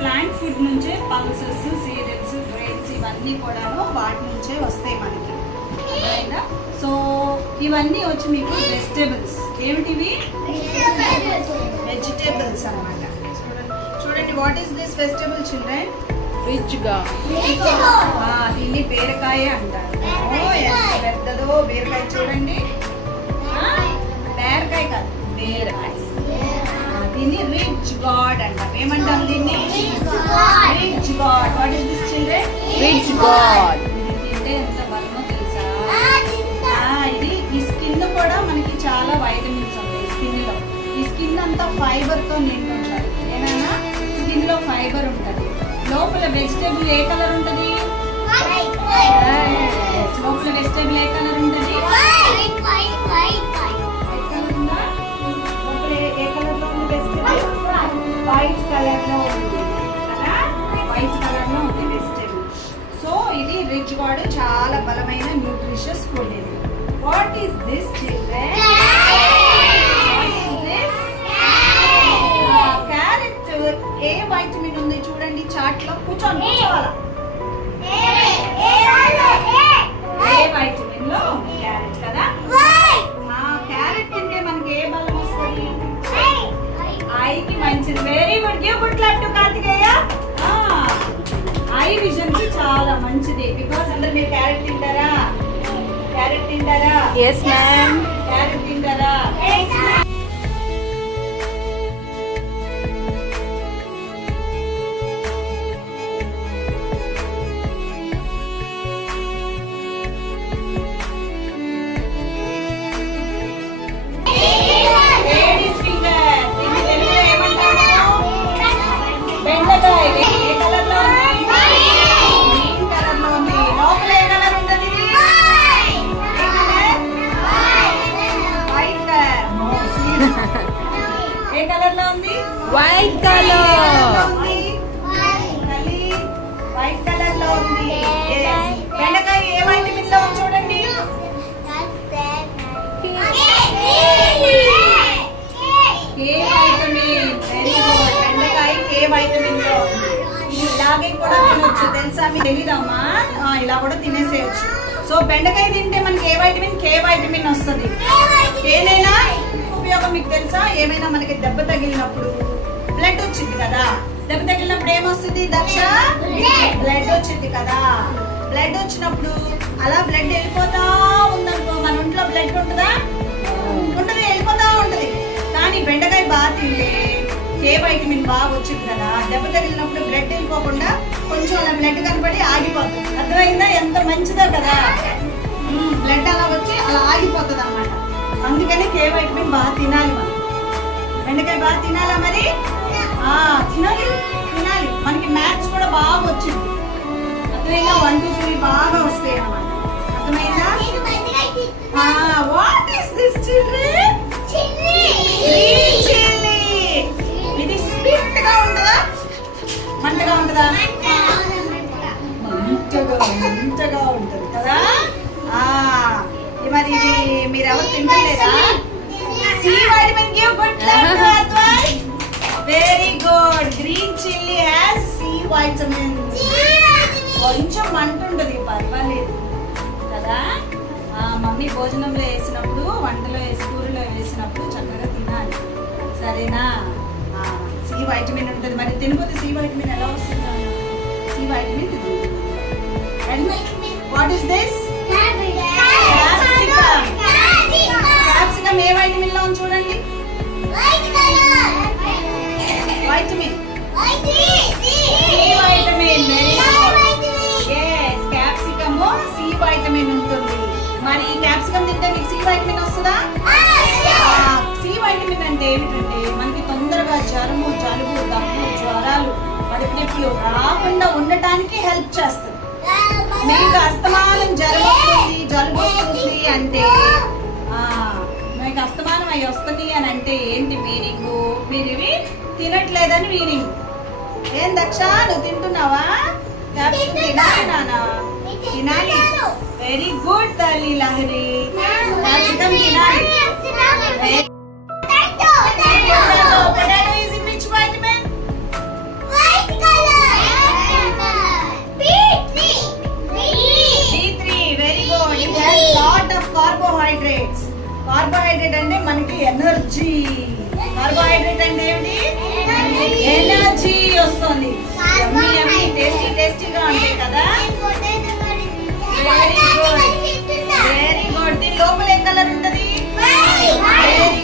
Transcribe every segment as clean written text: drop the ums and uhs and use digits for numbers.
Plant food నుంచే pulses, serials, grains ఇవన్నీ కూడాను వాటి నుంచే వస్తాయి మనకి. అర్థమైందా? సో ఇవన్నీ వచ్చి మీకు వెజిటేబుల్స్. ఏమిటివి? వెజిటేబుల్స్ అన్నమాట. చూడండి, what is this vegetable children? దీన్ని బీరకాయ అంటారు. ఎంత పెద్దదో బీరకాయ చూడండి. బీరకాయ కాదు, బీరకాయ. దీన్ని రిచ్ గాడ్ అంటాం. ఏమంటాం దీన్ని? Rich God. What is this children? Rich God. ఇది తింటే ఎంత బలమో తెలుసా? ఇది ఈ స్కిన్ కూడా మనకి చాలా వైటమిన్స్ ఉంటాయి స్కిన్ లో. ఈ స్కిన్ అంతా ఫైబర్ తో నిండి ఉంటుంది. ఏమైనా స్కిన్ లో ఫైబర్ ఉంటుంది. లోపల వెజిటేబుల్ ఏ కలర్ ఉంటుంది? లోపల వెజిటేబుల్ ఏ కలర్ ఉంటుంది? వైట్ కలర్ లో ఉంది కదా, వైట్ కలర్ లో ఉంది వెజిటేబుల్. సో ఇది రిచ్ గాడ్, చాలా బలమైన న్యూట్రిషియస్ ఫుడ్. ఇది what is this children? Carrot. ఏ వైటమిన్ ఉంది చూడండి చార్ట్ లో. కూర్చోవాలా? ఏ వైటమిన్ లో క్యారెట్ కదా. క్యారెట్ తింటే మనకి ఏ బలం వస్తుంది? ఐకి మంచిది. Very good. Give good clap to Karthikeya. Eye vision కి చాలా మంచిది. బికాస్ అందరూ మీరు క్యారెట్ తింటారా? క్యారెట్ తింటారా? yes ma'am. క్యారెట్ తింటారా? White colour. వైట్ కలర్ లో ఉంది. బెండకాయ ఏ వైటమిన్ లో చూడండి. కే వైటమిన్. Very good. బెండకాయ కే వైటమిన్ లో. ఇలాగే కూడా తినొచ్చు తెలుసా? మీకు తెలీదమ్మా. ఇలా కూడా తినేసేయచ్చు. సో బెండకాయ తింటే మనకి ఏ వైటమిన్? కే వైటమిన్ వస్తుంది. ఏదైనా ఉపయోగం మీకు తెలుసా? ఏమైనా మనకి దెబ్బ తగిలినప్పుడు బ్లడ్ వచ్చింది కదా. దెబ్బ తగిలినప్పుడు ఏమొస్తుంది దక్ష? బ్లడ్ వచ్చింది కదా. బ్లడ్ వచ్చినప్పుడు అలా బ్లడ్ వెళ్ళిపోతా ఉందనుకో, మన ఒంట్లో బ్లడ్ ఉంటుందా? ఉంటుంది, వెళ్ళిపోతా ఉంటది. కానీ బెండకాయ బాగా తింటే కే వైటమిన్ బాగా వచ్చింది కదా. దెబ్బ తగిలినప్పుడు బ్లడ్ వెళ్ళిపోకుండా కొంచెం అలా బ్లడ్ కనపడి ఆగిపోతుంది. అర్థమైందా? ఎంత మంచిదో కదా. బ్లడ్ అలా వచ్చి అలా ఆగిపోతుంది అన్నమాట. అందుకని కే వైటమిన్ బాగా తినాలి మనం. బెండకాయ బాగా తినాలా మరి? తినాలి తినాలి. మనకి మ్యాథ్స్ కూడా బాగా వచ్చింది. అర్థమైందా? 1 2 3 బాగా వస్తాయి అన్నమాట. అర్థమైందా? What is this children? Green chilli. ఇది స్వీట్ గా ఉంటుందా? మంటగా ఉంటుందా? మంటగా ఉంటుంది కదా. మరి ఇది మీరెవరు తింటలేదా? C vitamin. Give good clap to Advait. Very good. Green chilli has C vitamin. కొంచెం మంట ఉంటుంది, పర్వాలేదు కదా. మమ్మీ భోజనంలో వేసినప్పుడు, వంటలో కూరలో వేసినప్పుడు చక్కగా తినాలి. సరేనా? సి వైటమిన్ ఉంటుంది. మరి తినకపోతే సి వైటమిన్ ఎలా వస్తుంది? C vitamin. What is this? Capsicum ఏ వైటమిన్ లో ఉంది చూడండి. Vitamin C vitamin. Capsicum C vitamin ఉంటుంది. మరి క్యాప్సికమ్ తింటే మీకు సి వైటమిన్ వస్తుందా? సి వైటమిన్ అంటే ఏమిటంటే మనకి తొందరగా జ్వరము, జలుబు, దగ్గు, జ్వరాలు, కడుపు నొప్పులు రాకుండా ఉండటానికి హెల్ప్ చేస్తుంది. మీకు అస్తమానం జ్వరం వస్తుంది, జలుబు వస్తుంది అంటే, మీకు అస్తమానం అవి వస్తుంది అని అంటే ఏంటి మీనింగ్? మీరు ఇవి తినట్లేదని మీనింగ్. ఏం దక్ష, నువ్వు తింటున్నావా? తినాలి నానా, తినాలి. వెరీ గుడ్ తల్లి లహరి. క్యాప్సికమ్ తినాలి. Potato is in which vitamin? White color. Carbohydrate అంటే మనకి ఎనర్జీ. కార్బోహైడ్రేట్ అంటే ఏమిటి? ఎనర్జీ వస్తుంది. యమ్మీ యమ్మీ టేస్టీ టేస్టీగా ఉంటాయి కదా. Very good, very good. దీని లోపల ఏ కలర్ ఉంటుంది? వెరీ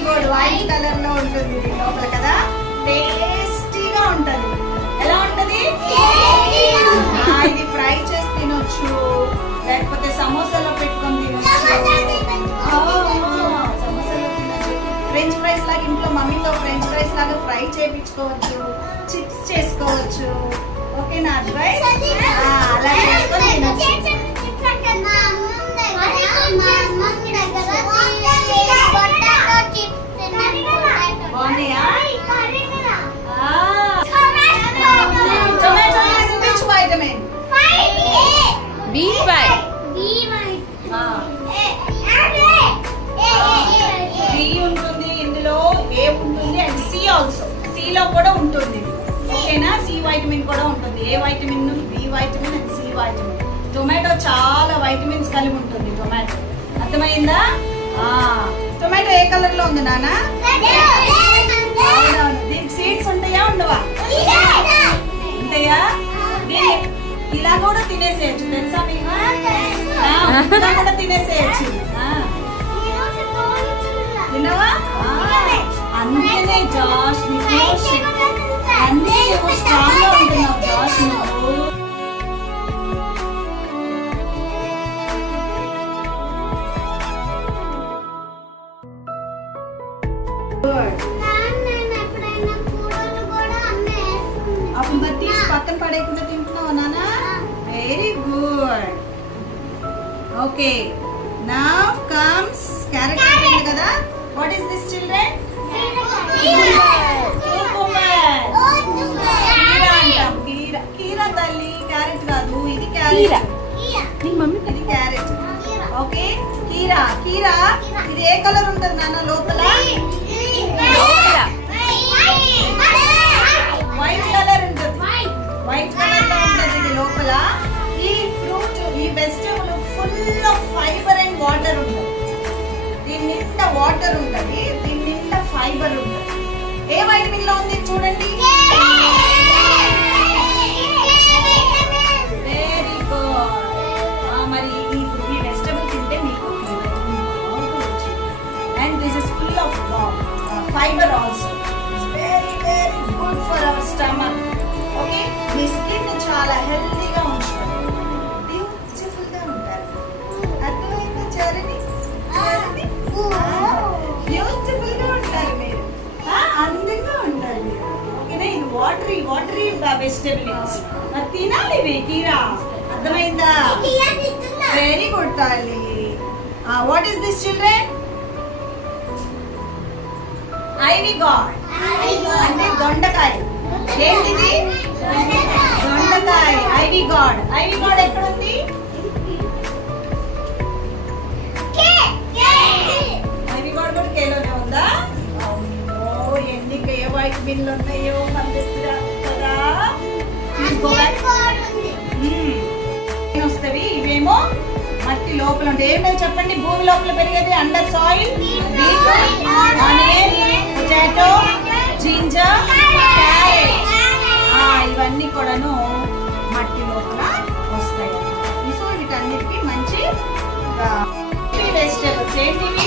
గుడ్, వైట్ కలర్ లో ఉంటుంది దీని లోపల కదా. టేస్టీగా ఉంటది. ఎలా ఉంటది? ఇది ఫ్రై చేసి తినొచ్చు, లేకపోతే సమోసాలో పెట్టుకొని తినొచ్చు. సమోసాలో తినొచ్చు. ఫ్రెంచ్ ఫ్రైస్ లాగా ఇంట్లో మమ్మీతో ఫ్రెంచ్ ఫ్రైస్ లాగా ఫ్రై చేయించుకోవచ్చు, చిప్స్ చేసుకోవచ్చు. ఓకేనా అడ్వైస్? అలా చేసుకొని తినొచ్చు. బాగున్నాయా? Tomato is which vitamin? B5. B ఉంటుంది ఇందులో, A ఉంటుంది అండ్ C ఆల్సో. C లో కూడా ఉంటుంది. ఓకేనా? C వైటమిన్ కూడా ఉంటుంది. A vitamin, B vitamin and C vitamin. Tomato చాలా వైటమిన్స్ కలిగి ఉంటుంది టొమాటో. అర్థమైందా? టొమాటో ఏ కలర్ లో ఉంది నాన్న? దీనికి సీడ్స్ ఉంటాయా ఉండవా? ఉంటాయా? ఇలా కూడా తినేసేయచ్చు తెలుసా మీకు? ఇలా కూడా తినేసేయచ్చు. తినవా? అందుకనే జాష్ నీకు అన్నీ స్ట్రాంగ్ గా ఉంటున్నావు జాష్ నువ్వు. అప్పుడు మరి తీసి పక్కన పడేయకుండా తింటున్నావు నాన్న. Very good. Okay, now comes carrot ఉంటుంది కదా. What is this children? కీరా అంటాం. కీరా తల్లి, క్యారెట్ కాదు. ఇది క్యారెట్, ఇది క్యారెట్. ఓకే, కీరా. ఇది ఏ కలర్ ఉంటుంది నాన్న లోపల? వైట్ కలర్ ఉంటుంది. వైట్ కలర్ లో ఉంటుంది ఇది లోపల. ఈ ఫ్రూట్, ఈ vegetable full of fibre and water ఉంటుంది. దీని నిండా వాటర్ ఉంటుంది, దీని నిండా ఫైబర్ ఉంటుంది. ఏ వైటమిన్ లో ఉంది చూడండి. Very good. మరి ఈ వెజిటబుల్ తింటే మీకు and this is full of fibre also. Very very good for hour stomach. Okay, me skin చాలా హెల్తీగా ఉంటుంది, బ్యూటిఫుల్ గా ఉంటారు. అర్థమైందా చాలని? బ్యూటిఫుల్ గా ఉంటారు మీరు, అందంగా ఉంటారు మీరు. ఓకేనా? ఇది వాటరీ వెజిటబుల్స్. మరి తినాలి ఇవి కీరా. అర్థమైందా? Very good thali. What is this children? Ivy God అంటే దొండకాయ. ఏంటిది? దొండకాయ. Ivy God. ఐవీ గాడ్ ఎక్కడ ఉంది? ఐవీ గాడ్ కూడా కేలోనే ఉందా? అమ్మో, ఎన్ని ఏ వైటమిన్లు ఉన్నాయో మన దగ్గర కదా. వస్తవి ఇవేమో మట్టి లోపల ఉంటాయి. ఏమో చెప్పండి? భూమి లోపల పెరిగేది under soil, onion, potato, ginger, carrot. ఇవన్నీ కూడాను మట్టి లోపల వస్తాయి. సో వీటన్నిటికీ మంచి వెజిటబుల్స్. ఏంటివి?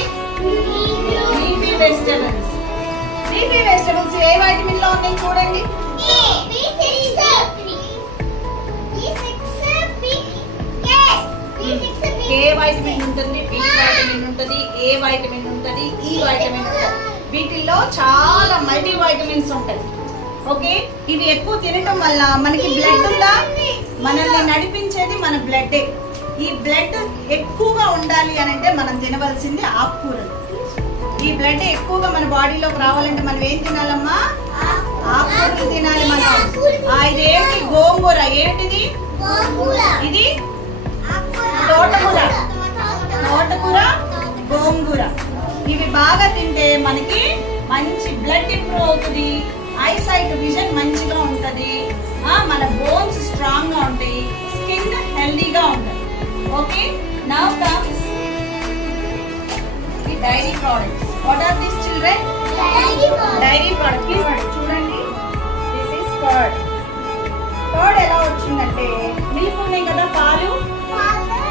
Leafy vegetables. లీఫీ వెజిటబుల్స్ ఏ వైటమిన్ లో ఉన్నాయి చూడండి. ఏ వైటమిన్ ఉంటుంది, బి వైటమిన్ ఉంటుంది, ఏ వైటమిన్ ఉంటుంది, ఈ వైటమిన్ ఉంటుంది. వీటిల్లో చాలా మల్టీ వైటమిన్స్ ఉంటాయి. ఓకే, ఇవి ఎక్కువ తినటం వల్ల మనకి బ్లడ్ ఉందా? మనల్ని నడిపించేది మన బ్లడ్. ఈ బ్లడ్ ఎక్కువగా ఉండాలి అని అంటే మనం తినవలసింది ఆకుకూరలు. ఈ బ్లడ్ ఎక్కువగా మన బాడీలోకి రావాలంటే మనం ఏం తినాలమ్మా? ఆకుకూరలు తినాలి మనం. ఇదేంటి? గోంగూర. ఏంటిది? ఇది తోటకూర. గోంగూర. ఇవి బాగా తింటే మనకి మంచి బ్లడ్ ఇంప్రూవ్ అవుతుంది, ఐసైట్ విజన్ మంచిగా ఉంటది, మన బోన్స్ స్ట్రాంగ్ గా ఉంటాయి, స్కిన్ హెల్దీగా ఉంటుంది. Okay, now comes the dairy products. What are this children? Dairy product. చూడండి, దిస్ ఇస్ కర్డ్. కర్డ్ ఎలా వచ్చిందంటే మిల్క్ ఉన్నాయి కదా,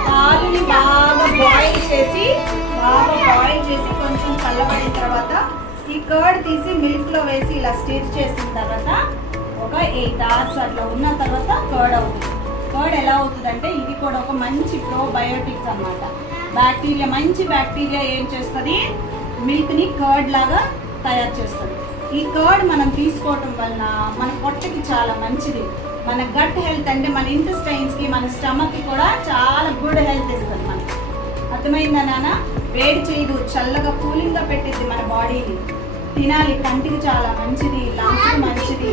పాలుని బాగా బాయిల్ చేసి కొంచెం చల్లబడిన తర్వాత ఈ కర్డ్ తీసి మిల్క్ లో వేసి ఇలా స్టిర్ చేసిన తర్వాత ఒక 8 hours అట్లా ఉన్న తర్వాత కర్డ్ అవుతుంది. కర్డ్ ఎలా అవుతుంది అంటే ఇది కూడా ఒక మంచి ప్రోబయోటిక్స్ అన్నమాట. బ్యాక్టీరియా, మంచి బ్యాక్టీరియా ఏం చేస్తుంది, మిల్క్ ని కర్డ్ లాగా తయారు చేస్తుంది. ఈ కర్డ్ మనం తీసుకోవటం వలన మన పొట్టకి చాలా మంచిది. మన గట్ హెల్త్ అంటే మన ఇంటెస్టైన్స్ కి, మన స్టమక్ కి కూడా చాలా గుడ్ హెల్త్ ఇస్తుంది మనకి. అర్థమైందా నాన్న? వేడి చేయదు, చల్లగా కూలింగ్ గా పెట్టింది మన బాడీని. తినాలి, కంటికి చాలా మంచిది, లంగ్స్ కి మంచిది.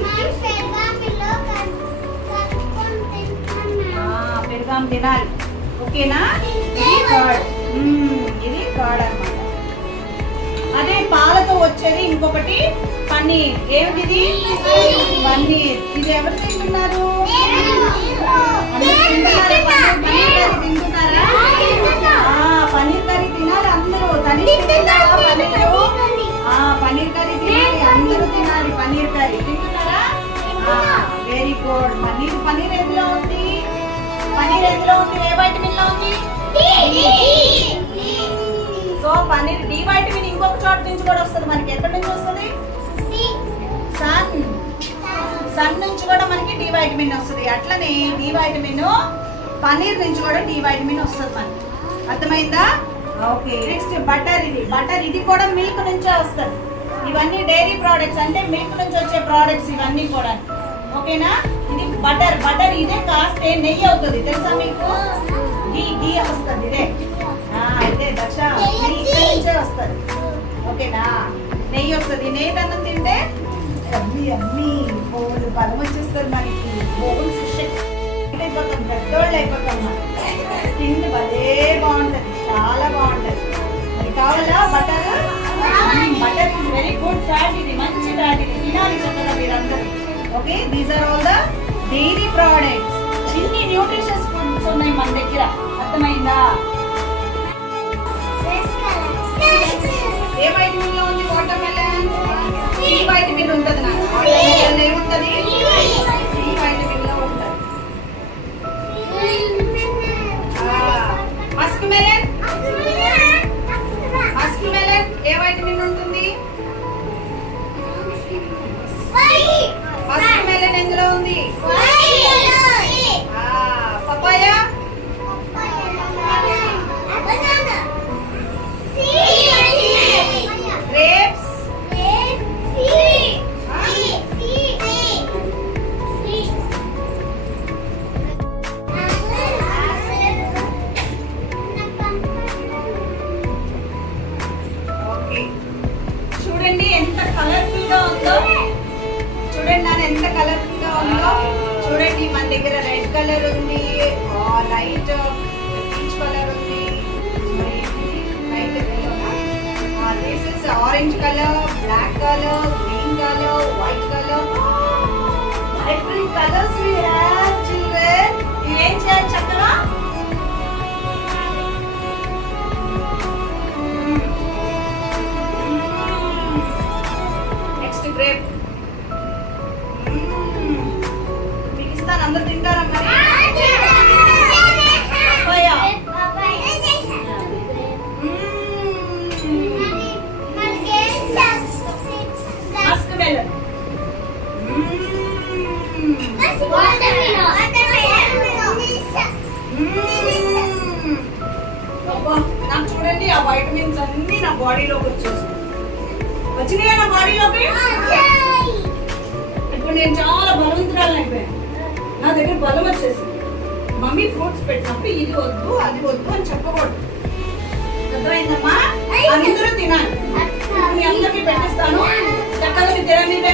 పెరుగాం తినాలి, ఓకేనా? ఇది కర్డ్. ఇది కర్డ్ అన్నమాట. అదే పాలతో వచ్చేది ఇంకొకటి పన్నీర్. ఏమిటిది? పన్నీర్. ఇది ఎవరు తింటున్నారు? పన్నీర్ కర్రీ తింటున్నారా? పన్నీర్ కర్రీ తినాలి అందరూ. పన్నీర్ కర్రీ తినాలి, అందరూ తినాలి. పన్నీర్ కర్రీ తింటున్నారా? Very good. పన్నీర్ ఎందులో ఉంది? ఏ వైటమిన్ లో ఉంది? సో పన్నీర్ డి వైటమిన్ ఇంకొక చోట నుంచి కూడా వస్తుంది మనకి. ఎక్కడి నుంచి వస్తుంది? సన్ నుంచి కూడా మనకి డి వైటమిన్ వస్తుంది. అట్లనే డి వైటమిన్ పన్నీర్ నుంచి కూడా డి వైటమిన్ వస్తుంది మనకి. అర్థమైందా? ఓకే. Next butter. ఇది కూడా మిల్క్ నుంచే వస్తుంది. ఇవన్నీ డైరీ ప్రోడక్ట్స్, అంటే మిల్క్ నుంచి వచ్చే ప్రోడక్ట్స్ ఇవన్నీ కూడా, ఓకేనా? ఇది బటర్ ఇదే కాస్తే నెయ్యి అవుతుంది, తెలుసా మీకు? ఘీ వస్తుంది ఇదే. ఇదే దక్ష నుంచే వస్తుంది, ఓకేనా? నెయ్యి వస్తుంది. నెయ్యి అన్నం తింటే అమ్మి బోలు బలం వచ్చేస్తుంది మనకి. బోన్స్ అయిపోతాం, పెద్దోళ్ళు అయిపోతాం. మనం స్కిన్ భలే బాగుంటది, చాలా బాగుంటది. మరి కావాలా butter? Butter is very good fat. ఇది మంచి ఫ్యాట్, ఇది తినాలి చక్కగా మీరందరూ. Okay, these are all the dairy products. ఇన్ని న్యూట్రిషియస్ ఫుడ్స్ ఉన్నాయి మన దగ్గర. అర్థమైందా? ఏ వైటమిన్ లో ఉంది? Water melon. సి వైటమిన్ ఉంటది నాకు. వాటర్ మెలన్ ఏముంటది? సి వైటమిన్ లో ఉంటది. మస్క్ మెలన్ ఏ వైటమిన్ ఉంటుంది? మస్క్ మెలన్ ఎందులో ఉంది? పపాయ. గ్రేప్స్. చూడండి ఎంత కలర్ఫుల్ గా ఉందో. ఎంత కలర్ఫుల్ గా ఉందో చూడండి. మన దగ్గర రెడ్ కలర్ ఉంది, లైట్ పీచ్ కలర్ ఉంది, this is orange colour, black colour, green colour, white colour. Different colours we have children. ఇవేం చేయాలి చక్కగా? Next grape. మీకు ఇస్తాను, అందరు తింటారా మరి? Musk melon. నాకు చూడండి ఆ వైటమిన్స్ అన్ని నా బాడీలోకి వచ్చినాయా? నా బాడీలోకి ఇప్పుడు నేను చాలా బలవంతురాలు అయిపోయాను. నా దగ్గర బలం వచ్చేసింది. మమ్మీ ఫ్రూట్స్ పెట్టినప్పుడు ఇది వద్దు అది వద్దు అని చెప్పకూడదు, అర్థమైందమ్మా? అందరూ తినాలి. మీ అందరికీ పెట్టిస్తాను, చక్కగా తినండి.